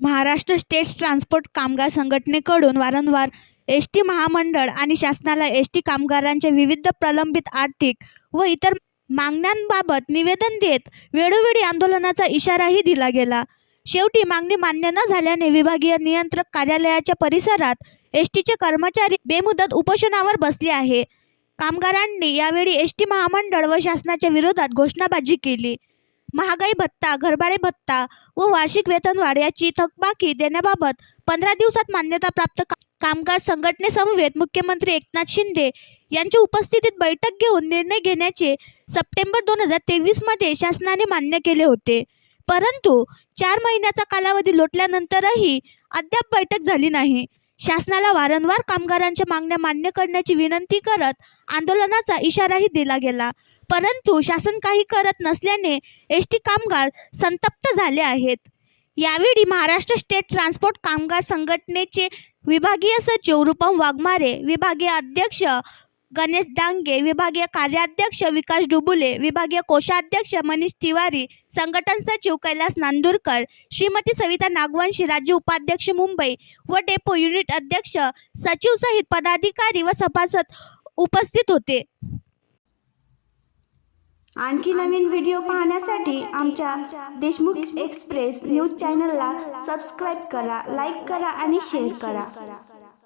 Maharashtra state transport कामगार संघटनेकडून वारंवार एसटी महामंडळ आणि शासनाला एसटी कामगारांच्या विविध प्रलंबित आर्थिक व इतर मागण्यांबाबत निवेदन देत वेळोवेळी आंदोलनाचा इशाराही दिला गेला। शेवटी मागणी मान्य न झाल्याने विभागीय नियंत्रक कार्यालयाच्या परिसरात एसटीचे कर्मचारी बेमुदत उपोषणावर बसले आहे। कामगारांनी यावेळी एसटी महामंडळ व शासनाच्या विरोधात घोषणाबाजी केली। महागाई भत्ता, घरभाडे भत्ता व वार्षिक वेतनवाढ याची थकबाकी देण्याबाबत 15 दिवसात मान्यता प्राप्त कामगार संघटनेसमवेत मुख्यमंत्री एकनाथ शिंदे यांच्या उपस्थितीत बैठक घेऊन निर्णय घेण्याचे सप्टेंबर 2023 मध्ये शासनाने मान्य केले होते। परंतु 4 महिन्याचा कालावधी लोटल्यानंतरही अद्याप बैठक झाली नाही। शासनाला वारंवार कामगारांच्या मागण्या मान्य करण्याची विनंती करत आंदोलनाचा इशाराही दिला गेला, परंतु शासन काही करत नसल्याने एसटी कामगार संतप्त झाले आहेत। यावेळी महाराष्ट्र स्टेट ट्रान्सपोर्ट कामगार संघटनेचे विभागीय सचिव रूपम वाघमारे, विभागीय अध्यक्ष गणेश डांगे, विभागीय कार्याध्यक्ष विकास डुबुले, विभागीय कोषाध्यक्ष मनीष तिवारी, संघटन सचिव कैलास नांदुरकर, श्रीमती सविता नागवंशी, राज्य उपाध्यक्ष मुंबई व डेपो युनिट अध्यक्ष सचिव सहित पदाधिकारी व सभासद उपस्थित होते। आणखी नवीन व्हिडिओ पाहण्यासाठी आमच्या देशमुख एक्सप्रेस न्यूज चॅनलला सबस्क्राईब करा, लाईक करा आणि शेअर करा।